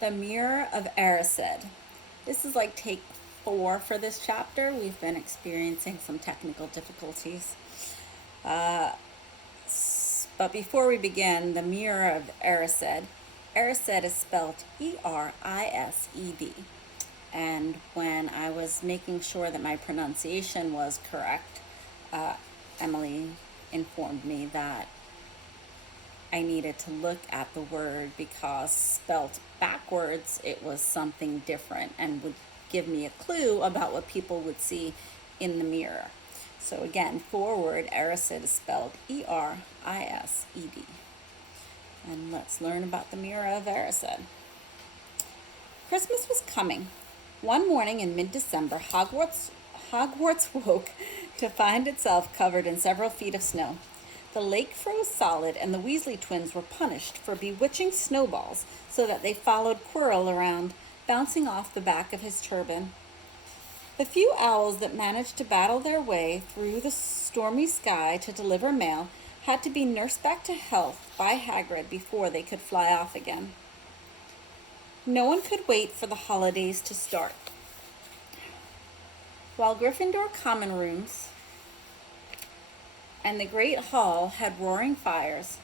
The Mirror of Erised. This is like take 4 for this chapter. We've been experiencing some technical difficulties. Uh, but before we begin, the Mirror of Erised. Erised is spelled Erised. And when I was making sure that my pronunciation was correct, uh, Emily informed me that I needed to look at the word because spelt backwards it was something different and would give me a clue about what people would see in the mirror. So again, forward, Erised is spelled Erised. And let's learn about the mirror of Erised. Christmas was coming. One morning in mid-December, Hogwarts woke to find itself covered in several feet of snow. The lake froze solid, and the Weasley twins were punished for bewitching snowballs so that they followed Quirrell around, bouncing off the back of his turban. The few owls that managed to battle their way through the stormy sky to deliver mail had to be nursed back to health by Hagrid before they could fly off again. No one could wait for the holidays to start. While Gryffindor common rooms and the great hall had roaring fires,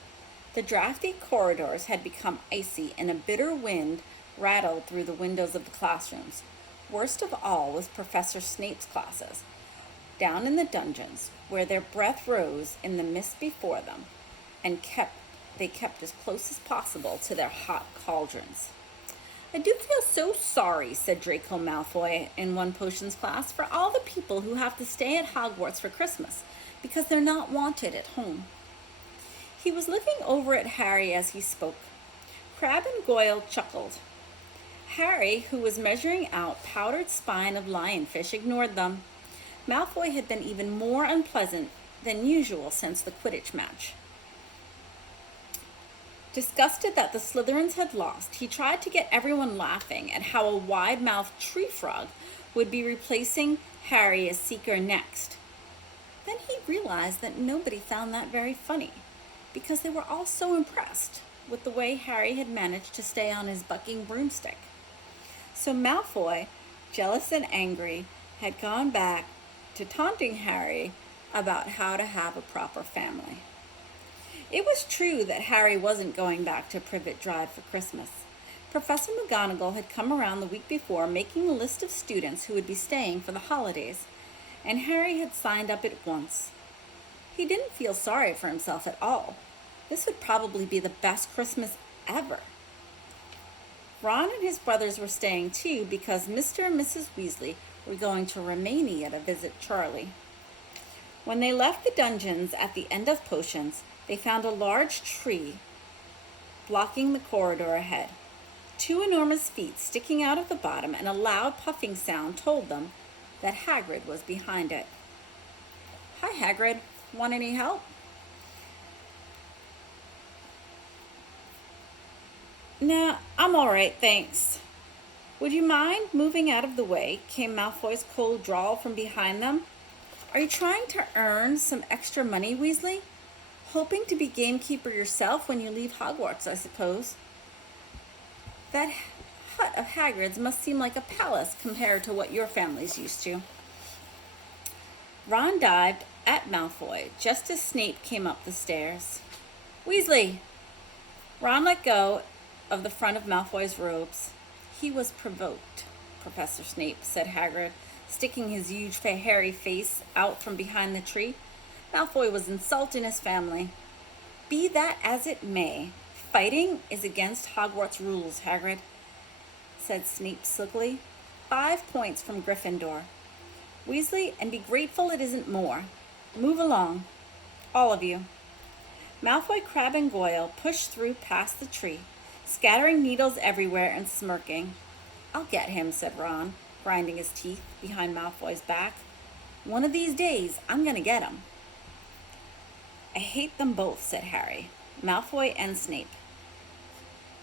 the drafty corridors had become icy and a bitter wind rattled through the windows of the classrooms. Worst of all was Professor Snape's classes, down in the dungeons, where their breath rose in the mist before them, and they kept as close as possible to their hot cauldrons. I do feel so sorry, said Draco Malfoy in one potions class, for all the people who have to stay at Hogwarts for Christmas, because they're not wanted at home. He was looking over at Harry as he spoke. Crabbe and Goyle chuckled. Harry, who was measuring out powdered spine of lionfish, ignored them. Malfoy had been even more unpleasant than usual since the Quidditch match. Disgusted that the Slytherins had lost, he tried to get everyone laughing at how a wide-mouthed tree frog would be replacing Harry as Seeker next. Then he realized that nobody found that very funny, because they were all so impressed with the way Harry had managed to stay on his bucking broomstick. So Malfoy, jealous and angry, had gone back to taunting Harry about how to have a proper family. It was true that Harry wasn't going back to Privet Drive for Christmas. Professor McGonagall had come around the week before making a list of students who would be staying for the holidays, and Harry had signed up at once. He didn't feel sorry for himself at all. This would probably be the best Christmas ever. Ron and his brothers were staying too because Mr. and Mrs. Weasley were going to Romania to visit Charlie. When they left the dungeons at the end of potions, they found a large tree blocking the corridor ahead. 2 enormous feet sticking out of the bottom, and a loud puffing sound told them that Hagrid was behind it. Hi, Hagrid. Want any help? Nah, I'm all right, thanks. Would you mind moving out of the way? Came Malfoy's cold drawl from behind them. Are you trying to earn some extra money, Weasley? Hoping to be gamekeeper yourself when you leave Hogwarts, I suppose. That hut of Hagrid's must seem like a palace compared to what your family's used to. Ron dived at Malfoy just as Snape came up the stairs. Weasley! Ron let go of the front of Malfoy's robes. He was provoked, Professor Snape, said Hagrid, sticking his huge hairy face out from behind the tree. Malfoy was insulting his family. Be that as it may, fighting is against Hogwarts rules, Hagrid, said Snape slickly. 5 points from Gryffindor. Weasley, and be grateful it isn't more. Move along. All of you. Malfoy, Crabbe, and Goyle pushed through past the tree, scattering needles everywhere and smirking. I'll get him, said Ron, grinding his teeth behind Malfoy's back. One of these days, I'm going to get him. I hate them both, said Harry, Malfoy and Snape.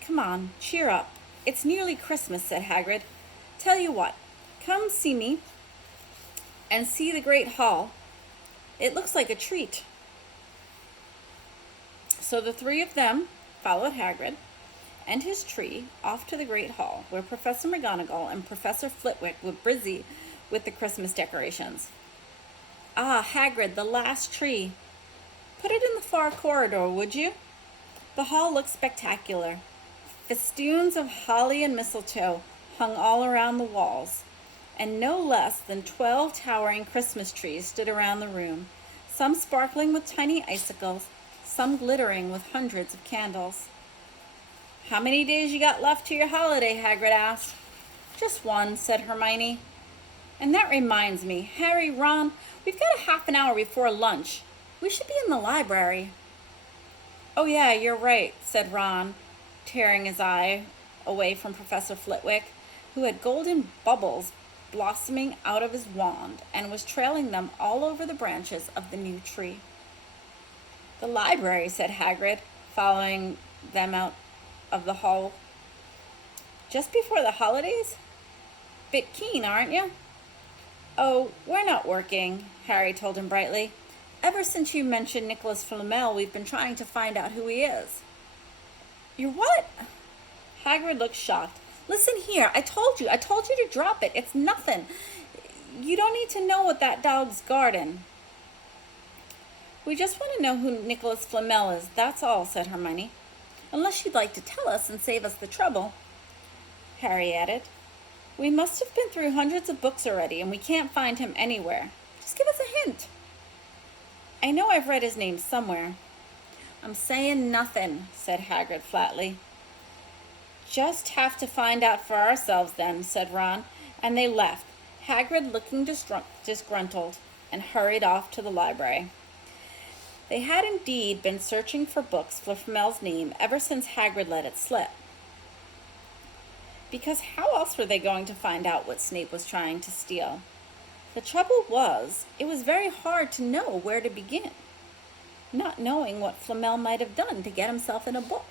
Come on, cheer up. It's nearly Christmas, said Hagrid. Tell you what, come see me and see the Great Hall. It looks like a treat. So the 3 of them followed Hagrid and his tree off to the Great Hall, where Professor McGonagall and Professor Flitwick were busy with the Christmas decorations. Ah, Hagrid, the last tree. Put it in the far corridor, would you? The hall looked spectacular. Festoons of holly and mistletoe hung all around the walls, and no less than 12 towering Christmas trees stood around the room, some sparkling with tiny icicles, some glittering with hundreds of candles. How many days you got left to your holiday? Hagrid asked. Just one, said Hermione. And that reminds me, Harry, Ron, we've got a half an hour before lunch. We should be in the library. Oh yeah, you're right, said Ron, tearing his eye away from Professor Flitwick, who had golden bubbles blossoming out of his wand and was trailing them all over the branches of the new tree. The library, said Hagrid, following them out of the hall. Just before the holidays? Bit keen, aren't you? Oh, we're not working, Harry told him brightly. Ever since you mentioned Nicholas Flamel, we've been trying to find out who he is. You're what? Hagrid looked shocked. Listen here, I told you to drop it. It's nothing. You don't need to know what that dog's garden. We just want to know who Nicholas Flamel is, that's all, said Hermione. Unless you'd like to tell us and save us the trouble, Harry added. We must have been through hundreds of books already, and we can't find him anywhere. Just give us a hint. I know I've read his name somewhere. I'm saying nothing, said Hagrid flatly. Just have to find out for ourselves then, said Ron, and they left, Hagrid looking disgruntled, and hurried off to the library. They had indeed been searching for books for Flamel's name ever since Hagrid let it slip. Because how else were they going to find out what Snape was trying to steal? The trouble was, it was very hard to know where to begin, not knowing what Flamel might have done to get himself in a book.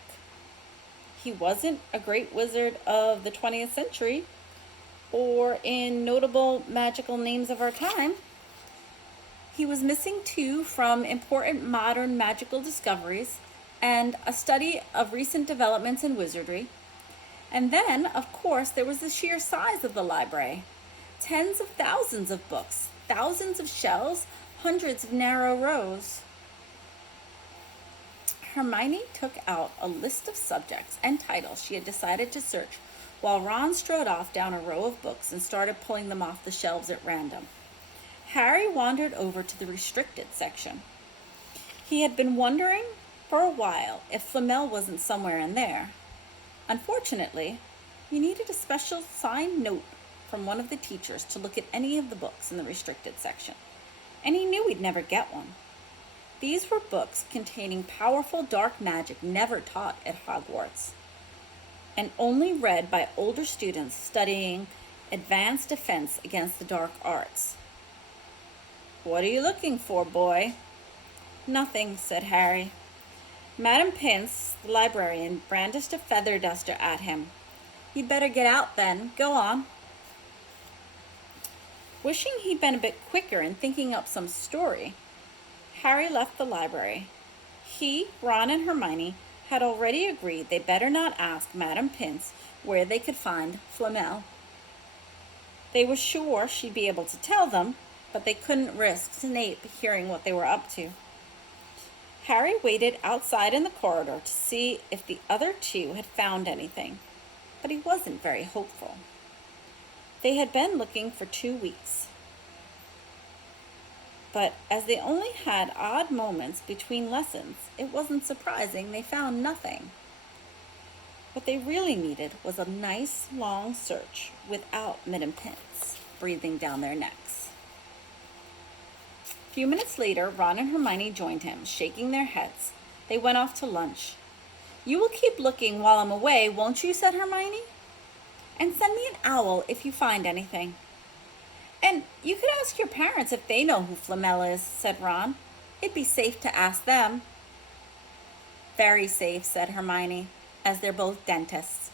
He wasn't a great wizard of the 20th century, or in notable magical names of our time. He was missing two from important modern magical discoveries and a study of recent developments in wizardry. And then, of course, there was the sheer size of the library. Tens of thousands of books, thousands of shelves, hundreds of narrow rows. Hermione took out a list of subjects and titles she had decided to search, while Ron strode off down a row of books and started pulling them off the shelves at random. Harry wandered over to the restricted section. He had been wondering for a while if Flamel wasn't somewhere in there. Unfortunately, he needed a special signed note from one of the teachers to look at any of the books in the restricted section, and he knew he'd never get one. These were books containing powerful dark magic never taught at Hogwarts, and only read by older students studying advanced defense against the dark arts. What are you looking for, boy? Nothing, said Harry. Madam Pince, the librarian, brandished a feather duster at him. You'd better get out then. Go on. Wishing he'd been a bit quicker in thinking up some story, Harry left the library. He, Ron, and Hermione had already agreed they better not ask Madam Pince where they could find Flamel. They were sure she'd be able to tell them, but they couldn't risk Snape hearing what they were up to. Harry waited outside in the corridor to see if the other two had found anything, but he wasn't very hopeful. They had been looking for 2 weeks. But as they only had odd moments between lessons, it wasn't surprising they found nothing. What they really needed was a nice long search without Madam Pince breathing down their necks. A few minutes later, Ron and Hermione joined him, shaking their heads. They went off to lunch. You will keep looking while I'm away, won't you? Said Hermione. And send me an owl if you find anything. And you could ask your parents if they know who Flamel is, said Ron. It'd be safe to ask them. Very safe, said Hermione, as they're both dentists.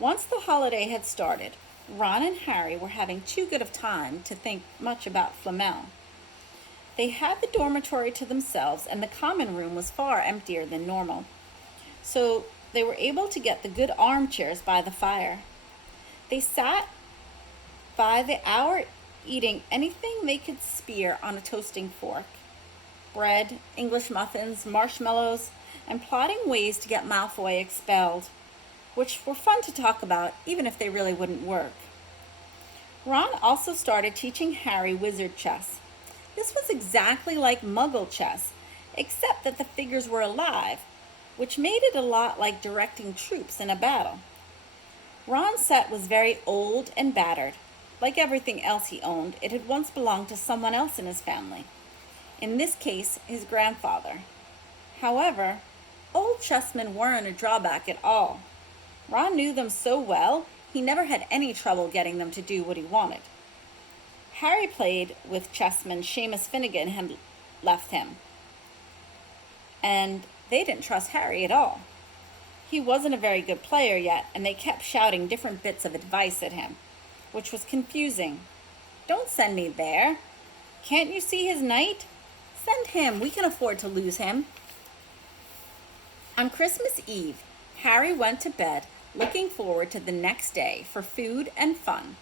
Once the holiday had started, Ron and Harry were having too good of time to think much about Flamel. They had the dormitory to themselves, and the common room was far emptier than normal. So they were able to get the good armchairs by the fire. They sat by the hour eating anything they could spear on a toasting fork: bread, English muffins, marshmallows, and plotting ways to get Malfoy expelled, which were fun to talk about even if they really wouldn't work. Ron also started teaching Harry wizard chess. This was exactly like Muggle chess, except that the figures were alive, which made it a lot like directing troops in a battle. Ron's set was very old and battered. Like everything else he owned, it had once belonged to someone else in his family. In this case, his grandfather. However, old chessmen weren't a drawback at all. Ron knew them so well, he never had any trouble getting them to do what he wanted. Harry played with chessman Seamus Finnegan had left him, and they didn't trust Harry at all. He wasn't a very good player yet, and they kept shouting different bits of advice at him, which was confusing. "Don't send me there. Can't you see his knight? Send him. We can afford to lose him." On Christmas Eve, Harry went to bed looking forward to the next day for food and fun,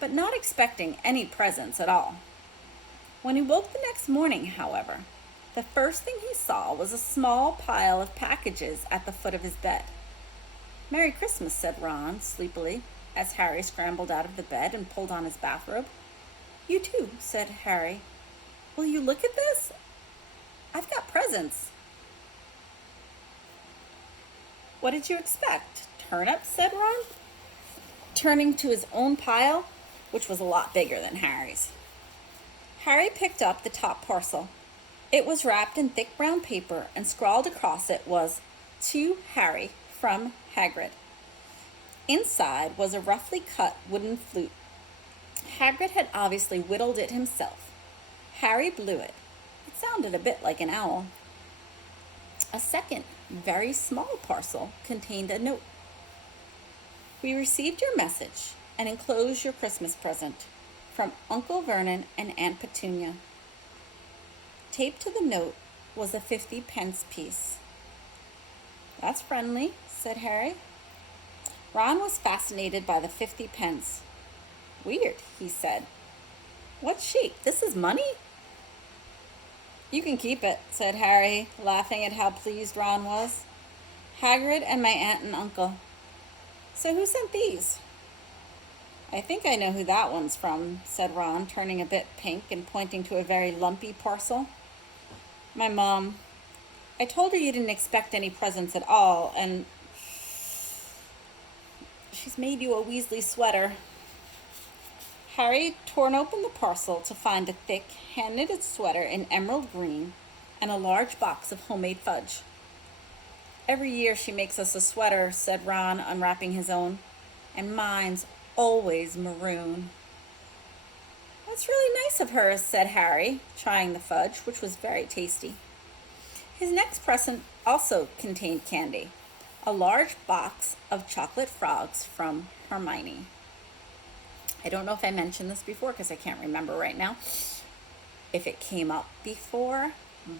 but not expecting any presents at all. When he woke the next morning, however, the first thing he saw was a small pile of packages at the foot of his bed. "Merry Christmas," said Ron sleepily, as Harry scrambled out of the bed and pulled on his bathrobe. "You too," said Harry. "Will you look at this? I've got presents." "What did you expect? Turnips?" said Ron, turning to his own pile, which was a lot bigger than Harry's. Harry picked up the top parcel. It was wrapped in thick brown paper, and scrawled across it was, "To Harry, from Hagrid." Inside was a roughly cut wooden flute. Hagrid had obviously whittled it himself. Harry blew it. It sounded a bit like an owl. A second, very small parcel contained a note. "We received your message and enclose your Christmas present from Uncle Vernon and Aunt Petunia." Taped to the note was a 50-pence piece. "That's friendly," said Harry. Ron was fascinated by the 50 pence. "Weird," he said. "What shape? This is money?" "You can keep it," said Harry, laughing at how pleased Ron was. "Hagrid and my aunt and uncle." "So who sent these?" "I think I know who that one's from," said Ron, turning a bit pink and pointing to a very lumpy parcel. "My mom. I told her you didn't expect any presents at all, and she's made you a Weasley sweater." Harry torn open the parcel to find a thick, hand-knitted sweater in emerald green and a large box of homemade fudge. "Every year she makes us a sweater," said Ron, unwrapping his own, "and mine's always maroon." "That's really nice of her," said Harry, trying the fudge, which was very tasty. His next present also contained candy, a large box of chocolate frogs from Hermione. I don't know if I mentioned this before because I can't remember right now if it came up before,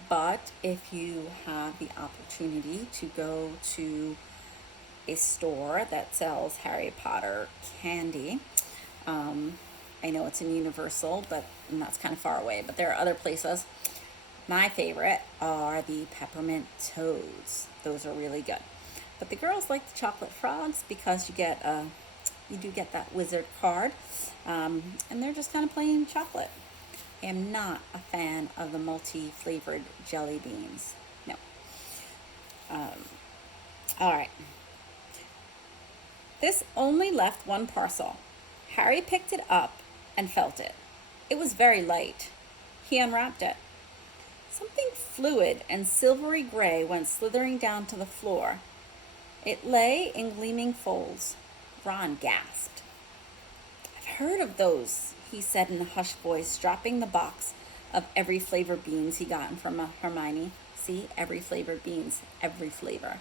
but if you have the opportunity to go to a store that sells Harry Potter candy, I know it's in Universal, and that's kind of far away, but there are other places. My favorite are the peppermint toads. Those are really good. But the girls like the chocolate frogs because you do get that wizard card, and they're just kind of plain chocolate. I am not a fan of the multi-flavored jelly beans. No. All right. This only left one parcel. Harry picked it up and felt it. It was very light. He unwrapped it. Something fluid and silvery gray went slithering down to the floor. It lay in gleaming folds. Ron gasped. "I've heard of those," he said in a hushed voice, dropping the box of every flavor beans he gotten from Hermione. See, every flavored beans, every flavor.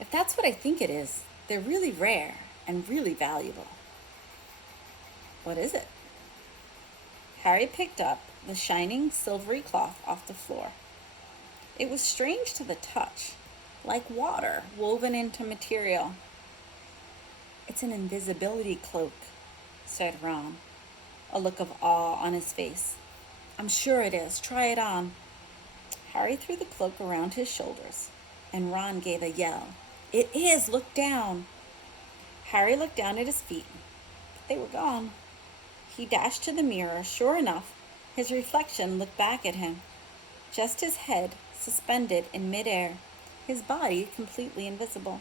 "If that's what I think it is, they're really rare and really valuable." "What is it?" Harry picked up the shining silvery cloth off the floor. It was strange to the touch, like water woven into material. "It's an invisibility cloak," said Ron, a look of awe on his face. "I'm sure it is. Try it on." Harry threw the cloak around his shoulders, and Ron gave a yell. "It is! Look down!" Harry looked down at his feet, but they were gone. He dashed to the mirror. Sure enough, his reflection looked back at him, just his head suspended in midair, his body completely invisible.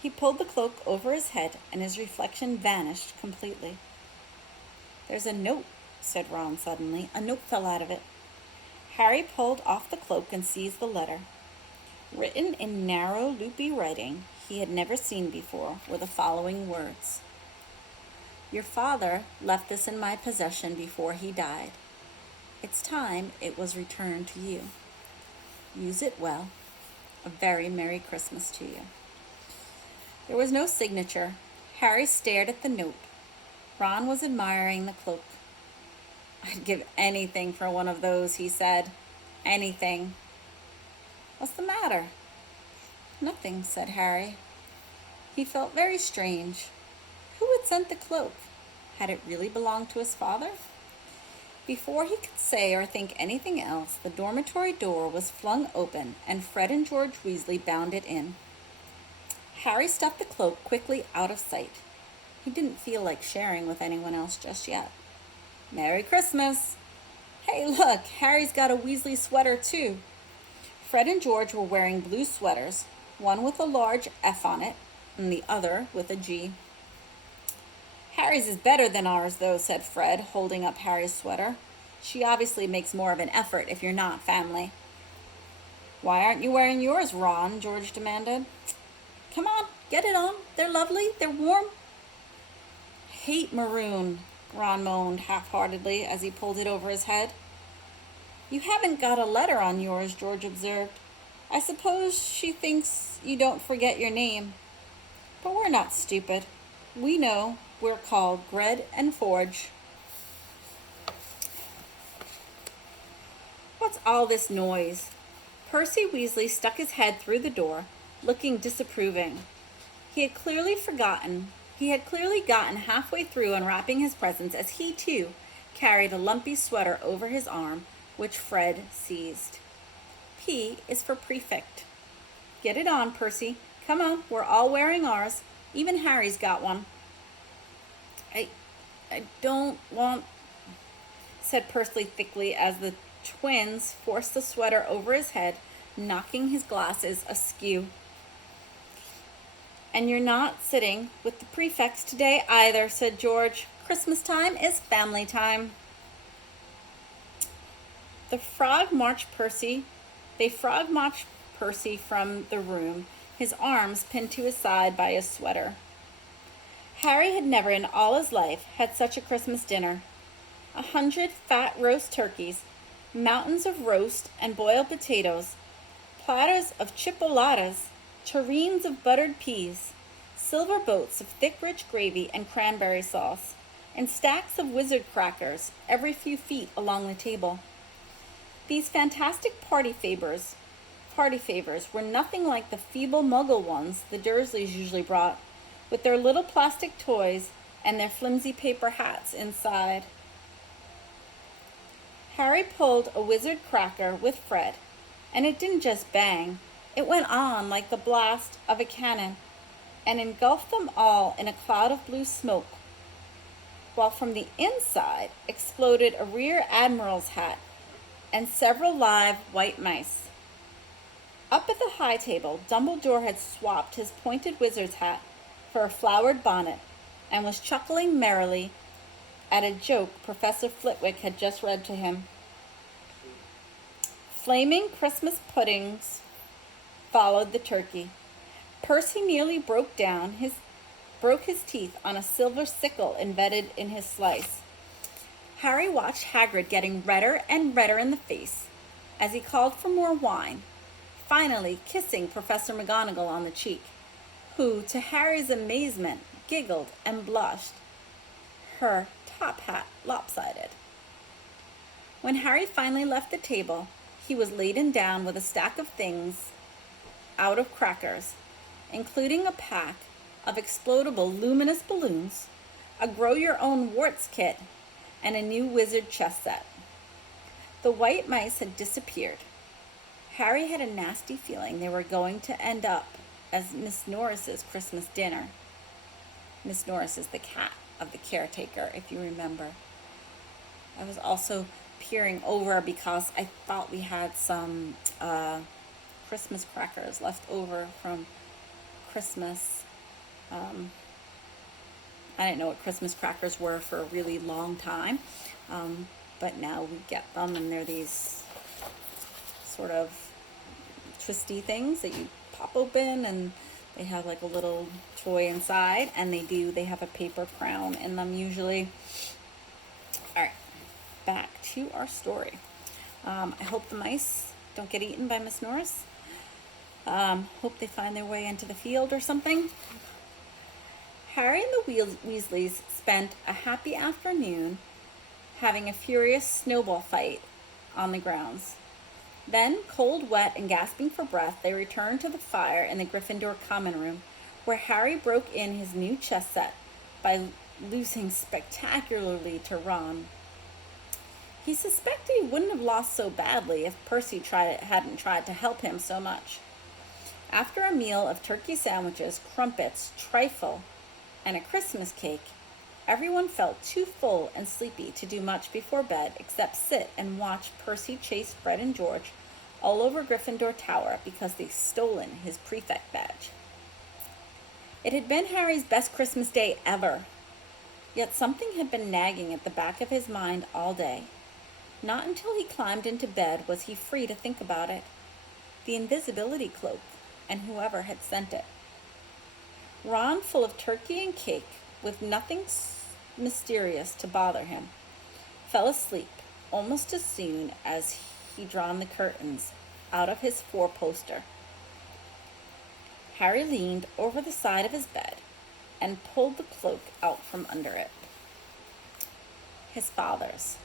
He pulled the cloak over his head, and his reflection vanished completely. "There's a note," said Ron suddenly. A note fell out of it. Harry pulled off the cloak and seized the letter. Written in narrow, loopy writing he had never seen before were the following words: "Your father left this in my possession before he died. It's time it was returned to you. Use it well. A very Merry Christmas to you." There was no signature. Harry stared at the note. Ron was admiring the cloak. "I'd give anything for one of those," he said. "Anything." "What's the matter?" "Nothing," said Harry. He felt very strange. Who had sent the cloak? Had it really belonged to his father? Before he could say or think anything else, the dormitory door was flung open and Fred and George Weasley bounded in. Harry stuffed the cloak quickly out of sight. He didn't feel like sharing with anyone else just yet. "Merry Christmas!" "Hey, look, Harry's got a Weasley sweater too." Fred and George were wearing blue sweaters, one with a large F on it and the other with a G. "Harry's is better than ours, though," said Fred, holding up Harry's sweater. "She obviously makes more of an effort if you're not family." "Why aren't you wearing yours, Ron?" George demanded. "Come on, get it on. They're lovely. They're warm." "Hate maroon," Ron moaned half-heartedly as he pulled it over his head. "You haven't got a letter on yours," George observed. "I suppose she thinks you don't forget your name. But we're not stupid. We know we're called Gred and Forge." "What's all this noise?" Percy Weasley stuck his head through the door, looking disapproving. He had clearly gotten halfway through unwrapping his presents as he, too, carried a lumpy sweater over his arm, which Fred seized. "P is for prefect." "Get it on, Percy. Come on, we're all wearing ours. Even Harry's got one." I don't want," said Percy thickly as the twins forced the sweater over his head, knocking his glasses askew. "And you're not sitting with the prefects today either," said George. "Christmas time is family time." They frog marched Percy from the room, his arms pinned to his side by his sweater. Harry had never in all his life had such a Christmas dinner. 100 fat roast turkeys, mountains of roast and boiled potatoes, platters of chipolatas, tureens of buttered peas, silver boats of thick rich gravy and cranberry sauce, and stacks of wizard crackers every few feet along the table. These fantastic party favors were nothing like the feeble muggle ones the Dursleys usually brought, with their little plastic toys and their flimsy paper hats inside. Harry pulled a wizard cracker with Fred, and it didn't just bang. It went on like the blast of a cannon and engulfed them all in a cloud of blue smoke, while from the inside exploded a rear admiral's hat and several live white mice. Up at the high table, Dumbledore had swapped his pointed wizard's hat for a flowered bonnet and was chuckling merrily at a joke Professor Flitwick had just read to him. Flaming Christmas puddings followed the turkey. Percy nearly broke his teeth on a silver sickle embedded in his slice. Harry watched Hagrid getting redder and redder in the face as he called for more wine, finally kissing Professor McGonagall on the cheek, who, to Harry's amazement, giggled and blushed, her top hat lopsided. When Harry finally left the table, he was laden down with a stack of things out of crackers, including a pack of explodable luminous balloons, a grow-your-own warts kit, and a new wizard chess set. The white mice had disappeared. Harry had a nasty feeling they were going to end up as Miss Norris's Christmas dinner. Miss Norris is the cat of the caretaker, if you remember. I was also peering over because I thought we had some Christmas crackers left over from Christmas. I didn't know what Christmas crackers were for a really long time, but now we get them, and they're these sort of twisty things that you pop open, and they have like a little toy inside, and they have a paper crown in them usually. All right, back to our story. I hope the mice don't get eaten by Miss Norris. Hope they find their way into the field or something. Harry and the Weasleys spent a happy afternoon having a furious snowball fight on the grounds. Then, cold, wet, and gasping for breath, they returned to the fire in the Gryffindor common room, where Harry broke in his new chess set by losing spectacularly to Ron. He suspected he wouldn't have lost so badly if Percy hadn't tried to help him so much. After a meal of turkey sandwiches, crumpets, trifle, and a Christmas cake, everyone felt too full and sleepy to do much before bed except sit and watch Percy chase Fred and George all over Gryffindor Tower because they'd stolen his prefect badge. It had been Harry's best Christmas day ever, yet something had been nagging at the back of his mind all day. Not until he climbed into bed was he free to think about it. The invisibility cloak and whoever had sent it. Ron, full of turkey and cake, with nothing mysterious to bother him, fell asleep almost as soon as he'd drawn the curtains out of his four-poster. Harry leaned over the side of his bed and pulled the cloak out from under it. His father's.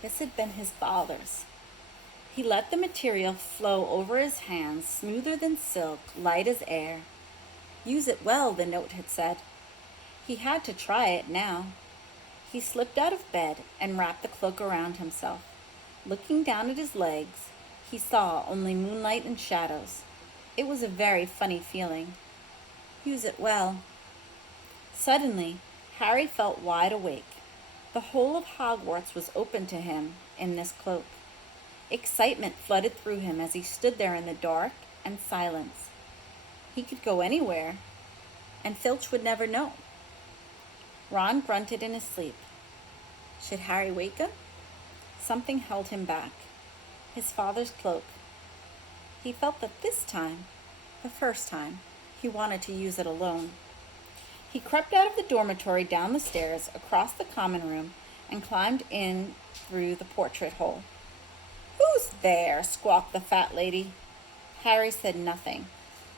This had been his father's. He let the material flow over his hands, smoother than silk, light as air. Use it well, the note had said. He had to try it now. He slipped out of bed and wrapped the cloak around himself. Looking down at his legs, he saw only moonlight and shadows. It was a very funny feeling. Use it well. Suddenly, Harry felt wide awake. The whole of Hogwarts was open to him in this cloak. Excitement flooded through him as he stood there in the dark and silence. He could go anywhere, and Filch would never know. Ron grunted in his sleep. Should Harry wake up? Something held him back. His father's cloak. He felt that this time, the first time, he wanted to use it alone. He crept out of the dormitory, down the stairs, across the common room, and climbed in through the portrait hole. Who's there? Squawked the fat lady. Harry said nothing.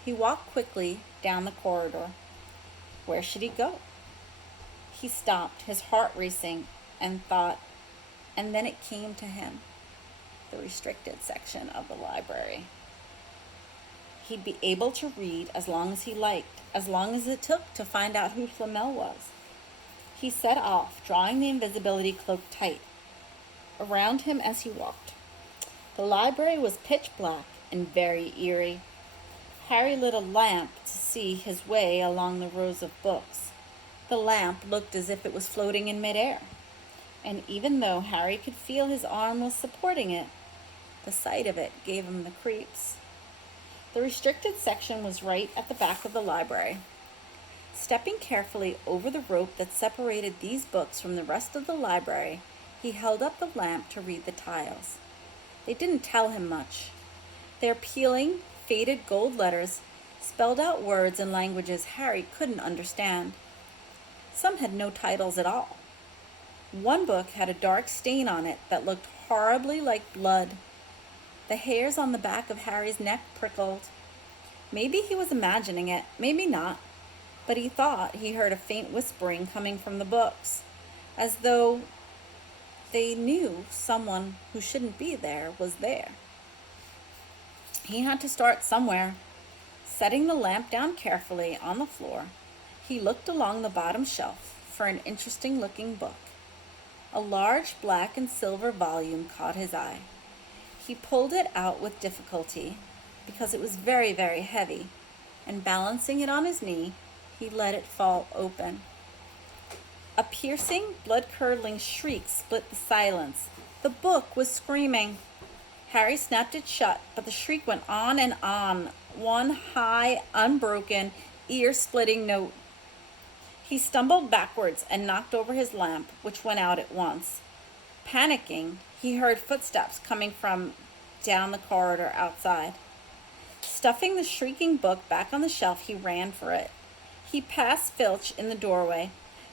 He walked quickly down the corridor. Where should he go? He stopped, his heart racing, and thought, and then it came to him, the restricted section of the library. He'd be able to read as long as he liked, as long as it took to find out who Flamel was. He set off, drawing the invisibility cloak tight around him as he walked. The library was pitch black and very eerie. Harry lit a lamp to see his way along the rows of books. The lamp looked as if it was floating in midair, and even though Harry could feel his arm was supporting it, the sight of it gave him the creeps. The restricted section was right at the back of the library. Stepping carefully over the rope that separated these books from the rest of the library, he held up the lamp to read the tiles. They didn't tell him much. Their peeling, faded gold letters spelled out words in languages Harry couldn't understand. Some had no titles at all. One book had a dark stain on it that looked horribly like blood. The hairs on the back of Harry's neck prickled. Maybe he was imagining it, maybe not, but he thought he heard a faint whispering coming from the books, as though they knew someone who shouldn't be there was there. He had to start somewhere. Setting the lamp down carefully on the floor, he looked along the bottom shelf for an interesting-looking book. A large black and silver volume caught his eye. He pulled it out with difficulty because it was very, very heavy, and balancing it on his knee, he let it fall open. A piercing, blood-curdling shriek split the silence. The book was screaming. Harry snapped it shut, but the shriek went on and on, one high, unbroken, ear-splitting note. He stumbled backwards and knocked over his lamp, which went out at once. Panicking, he heard footsteps coming from down the corridor outside. Stuffing the shrieking book back on the shelf, he ran for it. He passed Filch in the doorway.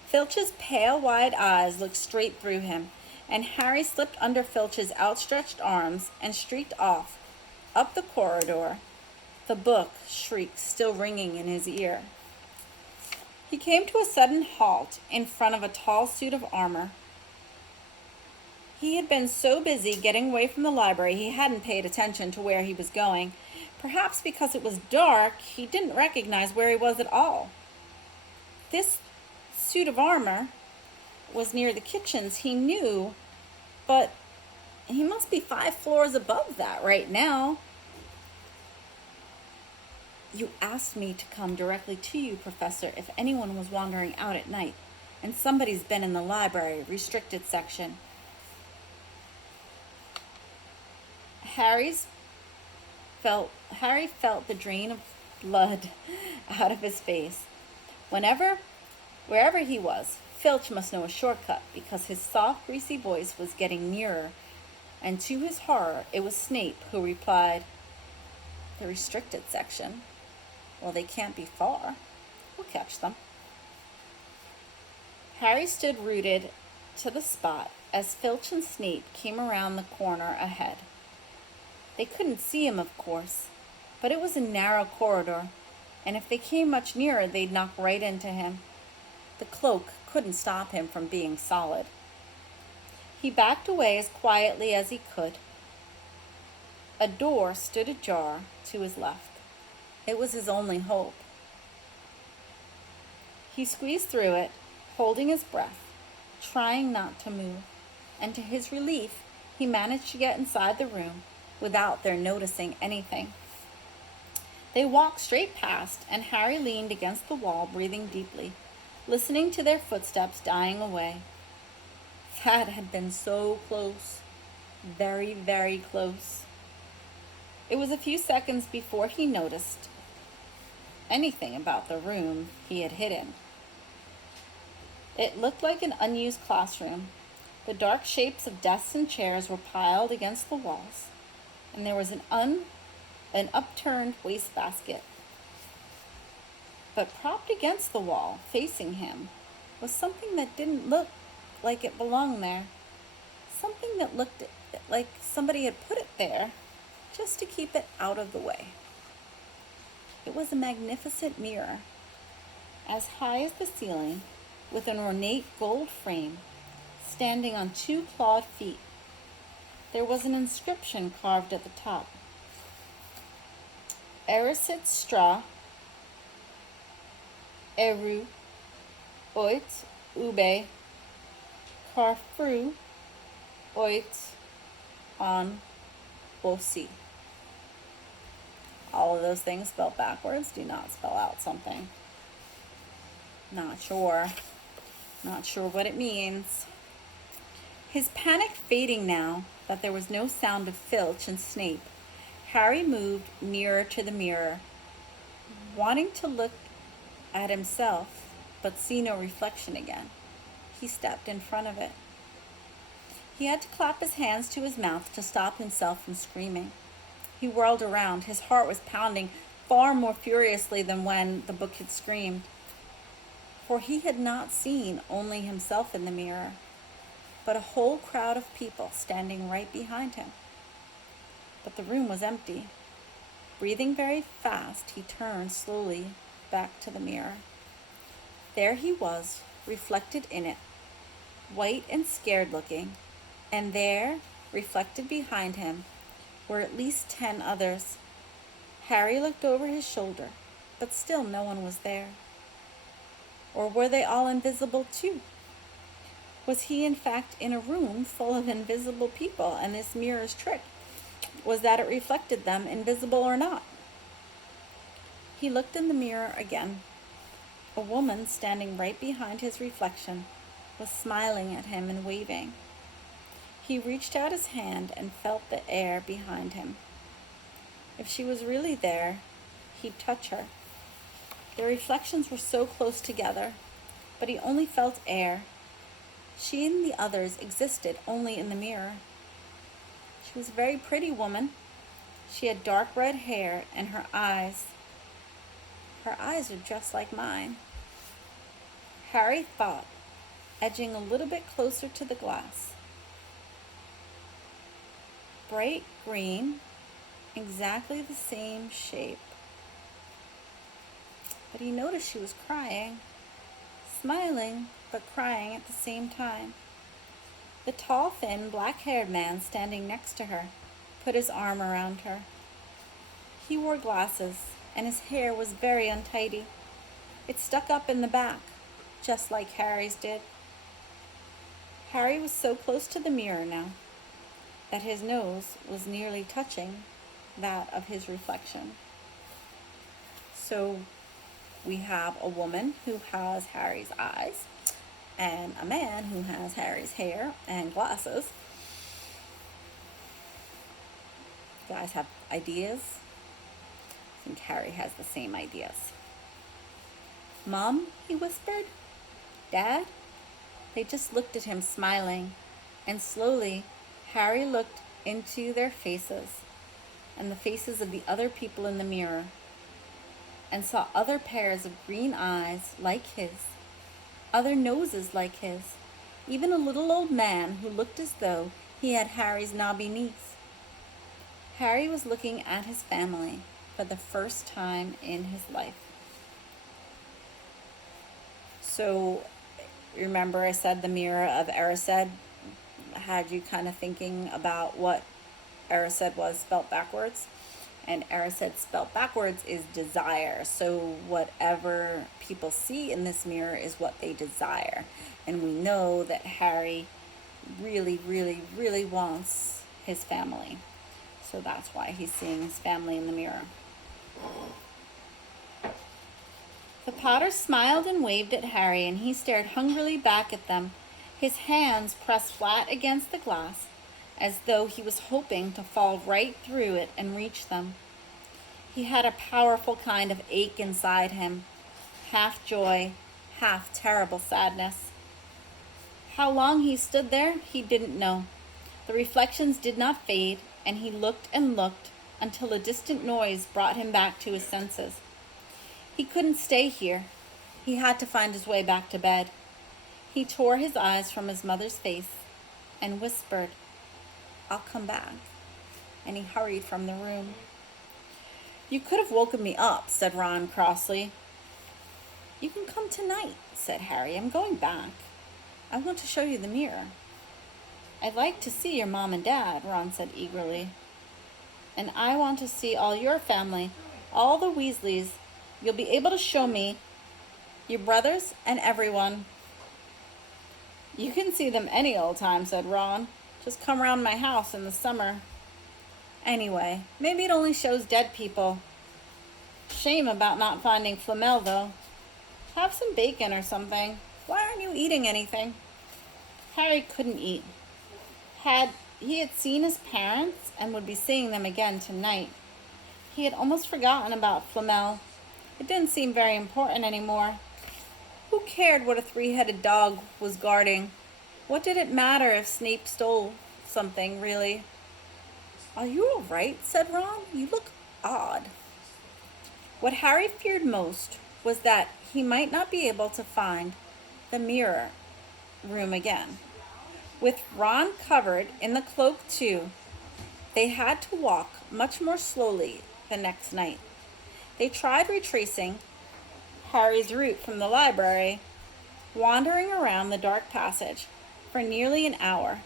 Filch's pale, wide eyes looked straight through him, and Harry slipped under Filch's outstretched arms and streaked off, up the corridor, the book shriek still ringing in his ear. He came to a sudden halt in front of a tall suit of armor. He had been so busy getting away from the library he hadn't paid attention to where he was going. Perhaps because it was dark, he didn't recognize where he was at all. This suit of armor was near the kitchens, he knew, but he must be 5 floors above that right now. You asked me to come directly to you, Professor, if anyone was wandering out at night, and somebody's been in the library, restricted section. Harry felt the drain of blood out of his face. Wherever he was, Filch must know a shortcut, because his soft, greasy voice was getting nearer, and to his horror, it was Snape who replied, "The restricted section? Well, they can't be far. We'll catch them." Harry stood rooted to the spot as Filch and Snape came around the corner ahead. They couldn't see him, of course, but it was a narrow corridor, and if they came much nearer, they'd knock right into him. The cloak couldn't stop him from being solid. He backed away as quietly as he could. A door stood ajar to his left. It was his only hope. He squeezed through it, holding his breath, trying not to move, and to his relief, he managed to get inside the room without their noticing anything. They walked straight past, and Harry leaned against the wall, breathing deeply, listening to their footsteps dying away. That had been so close. Very, very close. It was a few seconds before he noticed anything about the room he had hidden. It looked like an unused classroom. The dark shapes of desks and chairs were piled against the walls, and there was an upturned wastebasket. But propped against the wall, facing him, was something that didn't look like it belonged there. Something that looked like somebody had put it there just to keep it out of the way. It was a magnificent mirror, as high as the ceiling, with an ornate gold frame, standing on 2 clawed feet. There was an inscription carved at the top. Eresit stra eru oit ube carfru oit on bosi. All of those things spelled backwards do not spell out something. Not sure what it means. His panic fading now that there was no sound of Filch and Snape, Harry moved nearer to the mirror, wanting to look at himself but see no reflection again. He stepped in front of it. He had to clap his hands to his mouth to stop himself from screaming. He whirled around. His heart was pounding far more furiously than when the book had screamed. For he had not seen only himself in the mirror, but a whole crowd of people standing right behind him. But the room was empty. Breathing very fast, he turned slowly back to the mirror. There he was, reflected in it, white and scared looking, and there, reflected behind him, were at least 10 others. Harry looked over his shoulder, but still no one was there. Or were they all invisible too? Was he in fact in a room full of invisible people, and this mirror's trick was that it reflected them, invisible or not? He looked in the mirror again. A woman standing right behind his reflection was smiling at him and waving. He reached out his hand and felt the air behind him. If she was really there, he'd touch her. Their reflections were so close together, but he only felt air. She and the others existed only in the mirror. She was a very pretty woman. She had dark red hair, and her eyes were just like mine. Harry thought, edging a little bit closer to the glass. Bright green, exactly the same shape. But he noticed she was crying, smiling, but crying at the same time. The tall, thin, black-haired man standing next to her put his arm around her. He wore glasses, and his hair was very untidy. It stuck up in the back, just like Harry's did. Harry was so close to the mirror now that his nose was nearly touching that of his reflection. So we have a woman who has Harry's eyes, and a man who has Harry's hair and glasses. You guys have ideas? I think Harry has the same ideas. "Mom," he whispered. "Dad?" They just looked at him, smiling, and slowly Harry looked into their faces and the faces of the other people in the mirror, and saw other pairs of green eyes like his, other noses like his, even a little old man who looked as though he had Harry's knobby knees. Harry was looking at his family for the first time in his life. So, remember I said the mirror of Erised had you kind of thinking about what Erised was spelt backwards? And Erised spelt backwards is desire. So whatever people see in this mirror is what they desire. And we know that Harry really, really, really wants his family. So that's why he's seeing his family in the mirror. The Potter smiled and waved at Harry, and he stared hungrily back at them, his hands pressed flat against the glass, as though he was hoping to fall right through it and reach them. He had a powerful kind of ache inside him, half joy, half terrible sadness. How long he stood there, he didn't know. The reflections did not fade, and he looked and looked until a distant noise brought him back to his senses. He couldn't stay here. He had to find his way back to bed. He tore his eyes from his mother's face and whispered, "I'll come back," and he hurried from the room. "You could have woken me up," said Ron crossly. "You can come tonight," said Harry. "I'm going back. I want to show you the mirror." "I'd like to see your mom and dad," Ron said eagerly. "And I want to see all your family, all the Weasleys. You'll be able to show me your brothers and everyone." "You can see them any old time," said Ron. "Just come around my house in the summer. Anyway, maybe it only shows dead people. Shame about not finding Flamel, though. Have some bacon or something. Why aren't you eating anything?" Harry couldn't eat. He had seen his parents and would be seeing them again tonight. He had almost forgotten about Flamel. It didn't seem very important anymore. Who cared what a three-headed dog was guarding? What did it matter if Snape stole something, really? "Are you all right?" said Ron. "You look odd." What Harry feared most was that he might not be able to find the mirror room again. With Ron covered in the cloak too, they had to walk much more slowly the next night. They tried retracing Harry's route from the library, wandering around the dark passage for nearly an hour.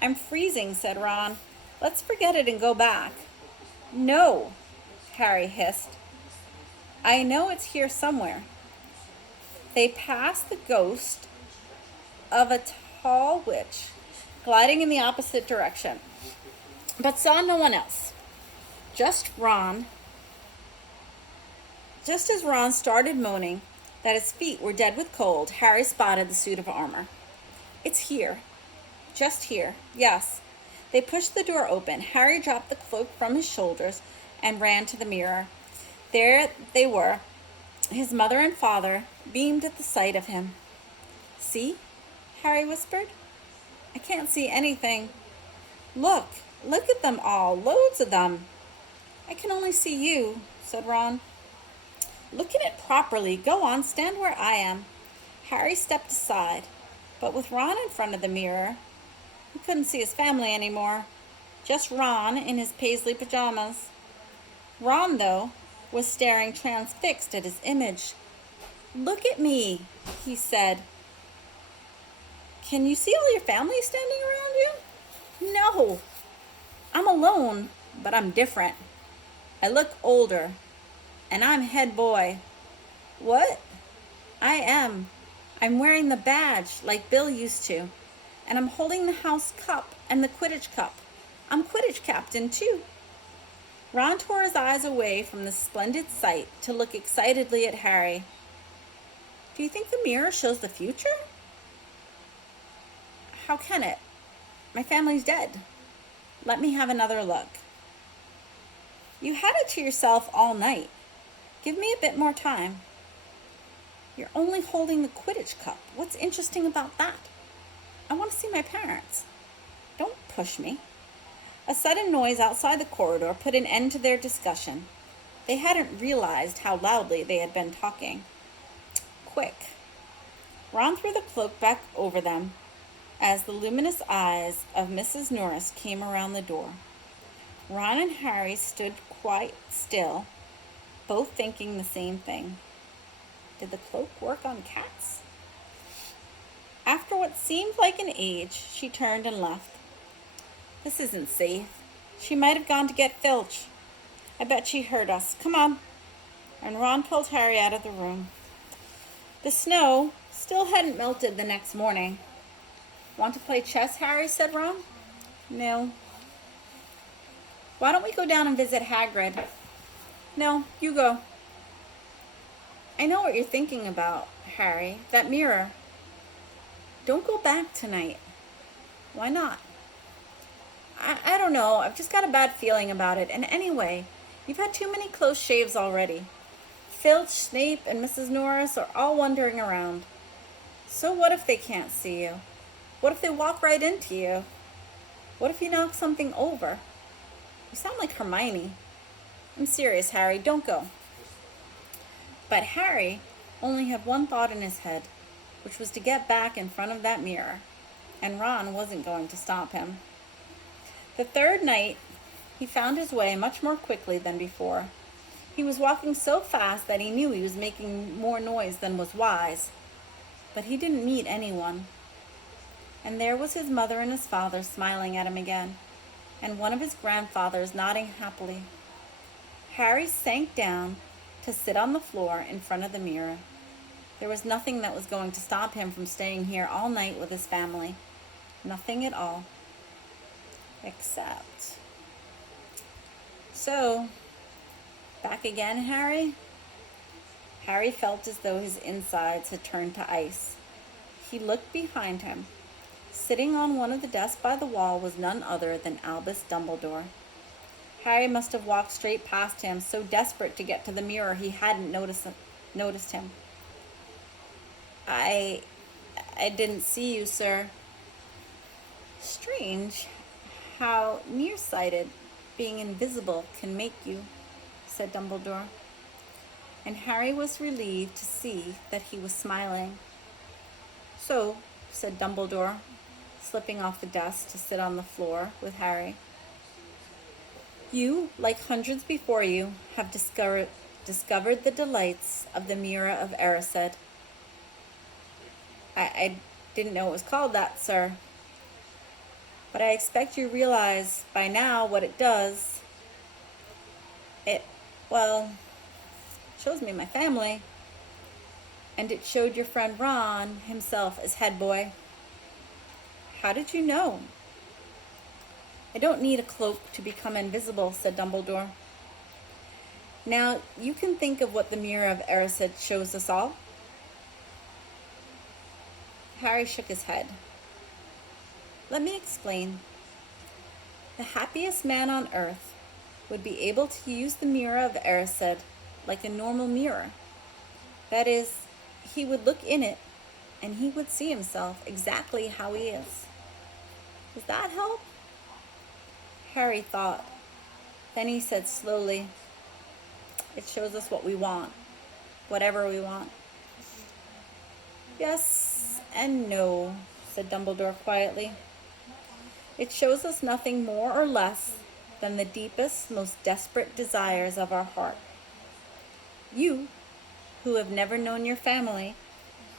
"I'm freezing," said Ron. "Let's forget it and go back." "No," Harry hissed. I know it's here somewhere. They passed the ghost of a tall witch gliding in the opposite direction, but saw no one else. Just Ron. Just as Ron started moaning that his feet were dead with cold, Harry spotted the suit of armor. It's here. Just here. Yes. They pushed the door open. Harry dropped the cloak from his shoulders and ran to the mirror. There they were. His mother and father beamed at the sight of him. See? Harry whispered. I can't see anything. Look at them all, loads of them. I can only see you, said Ron. Look at it properly. Go on, stand where I am. Harry stepped aside, but with Ron in front of the mirror, he couldn't see his family anymore. Just Ron in his paisley pajamas. Ron, though, was staring transfixed at his image. Look at me, he said. Can you see all your family standing around you? No. I'm alone, but I'm different. I look older, and I'm head boy. What? I am. I'm wearing the badge like Bill used to, and I'm holding the house cup and the Quidditch cup. I'm Quidditch captain, too. Ron tore his eyes away from the splendid sight to look excitedly at Harry. Do you think the mirror shows the future? How can it? My family's dead. Let me have another look. You had it to yourself all night. Give me a bit more time. You're only holding the Quidditch cup. What's interesting about that? I want to see my parents. Don't push me. A sudden noise outside the corridor put an end to their discussion. They hadn't realized how loudly they had been talking. Quick. Ron threw the cloak back over them as the luminous eyes of Mrs. Norris came around the door. Ron and Harry stood quite still, both thinking the same thing. Did the cloak work on cats? After what seemed like an age, she turned and left. This isn't safe. She might have gone to get Filch. I bet she heard us. Come on. And Ron pulled Harry out of the room. The snow still hadn't melted the next morning. Want to play chess, Harry? Said Ron. No. Why don't we go down and visit Hagrid? No, you go. I know what you're thinking about, Harry. That mirror. Don't go back tonight. Why not? I don't know. I've just got a bad feeling about it. And anyway, you've had too many close shaves already. Filch, Snape, and Mrs. Norris are all wandering around. So what if they can't see you? What if they walk right into you? What if you knock something over? You sound like Hermione. I'm serious, Harry. Don't go. But Harry only had one thought in his head, which was to get back in front of that mirror. And Ron wasn't going to stop him. The third night, he found his way much more quickly than before. He was walking so fast that he knew he was making more noise than was wise. But he didn't meet anyone. And there was his mother and his father smiling at him again, and one of his grandfathers nodding happily. Harry sank down to sit on the floor in front of the mirror. There was nothing that was going to stop him from staying here all night with his family. Nothing at all. Except... So, back again, Harry? Harry felt as though his insides had turned to ice. He looked behind him. Sitting on one of the desks by the wall was none other than Albus Dumbledore. Harry must have walked straight past him, so desperate to get to the mirror he hadn't noticed him. I didn't see you, sir. Strange how nearsighted being invisible can make you, said Dumbledore. And Harry was relieved to see that he was smiling. So, said Dumbledore, slipping off the desk to sit on the floor with Harry. You, like hundreds before you, have discovered the delights of the Mirror of Erised. I didn't know it was called that, sir. But I expect you realize by now what it does. Well, it shows me my family. And it showed your friend Ron himself as head boy. How did you know? I don't need a cloak to become invisible, said Dumbledore. Now, you can think of what the Mirror of Erised shows us all. Harry shook his head. Let me explain. The happiest man on earth would be able to use the Mirror of Erised like a normal mirror. That is, he would look in it and he would see himself exactly how he is. Does that help? Harry thought. Then he said slowly, it shows us what we want, whatever we want. Yes and no, said Dumbledore quietly. It shows us nothing more or less than the deepest, most desperate desires of our heart. You, who have never known your family,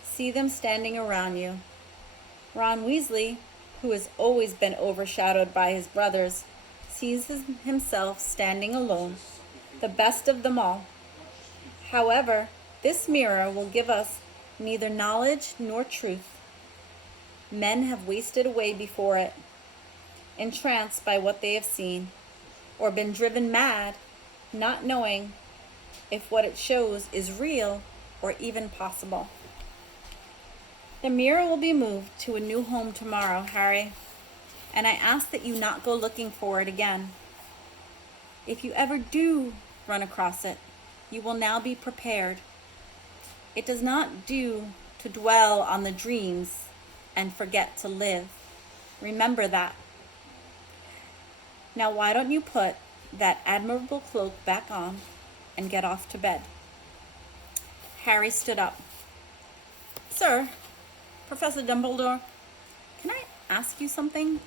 see them standing around you. Ron Weasley, who has always been overshadowed by his brothers, sees himself standing alone, the best of them all. However, this mirror will give us neither knowledge nor truth. Men have wasted away before it, entranced by what they have seen, or been driven mad, not knowing if what it shows is real or even possible. The mirror will be moved to a new home tomorrow, Harry, and I ask that you not go looking for it again. If you ever do run across it, you will now be prepared. It does not do to dwell on the dreams and forget to live. Remember that. Now why don't you put that admirable cloak back on and get off to bed? Harry stood up. Sir, Professor Dumbledore, can I ask you something?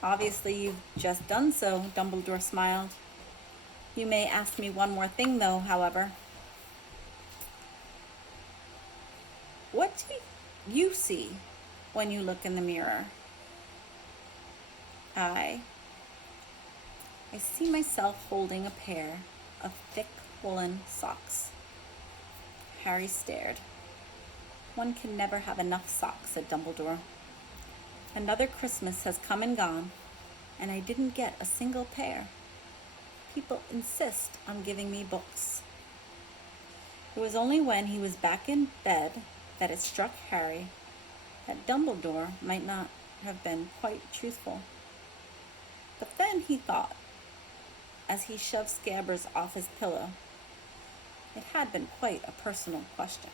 Obviously you've just done so, Dumbledore smiled. You may ask me one more thing though, however. What do you see when you look in the mirror? I see myself holding a pair of thick woolen socks. Harry stared. One can never have enough socks, said Dumbledore. Another Christmas has come and gone, and I didn't get a single pair. People insist on giving me books. It was only when he was back in bed that it struck Harry that Dumbledore might not have been quite truthful. But then he thought, as he shoved Scabbers off his pillow, it had been quite a personal question.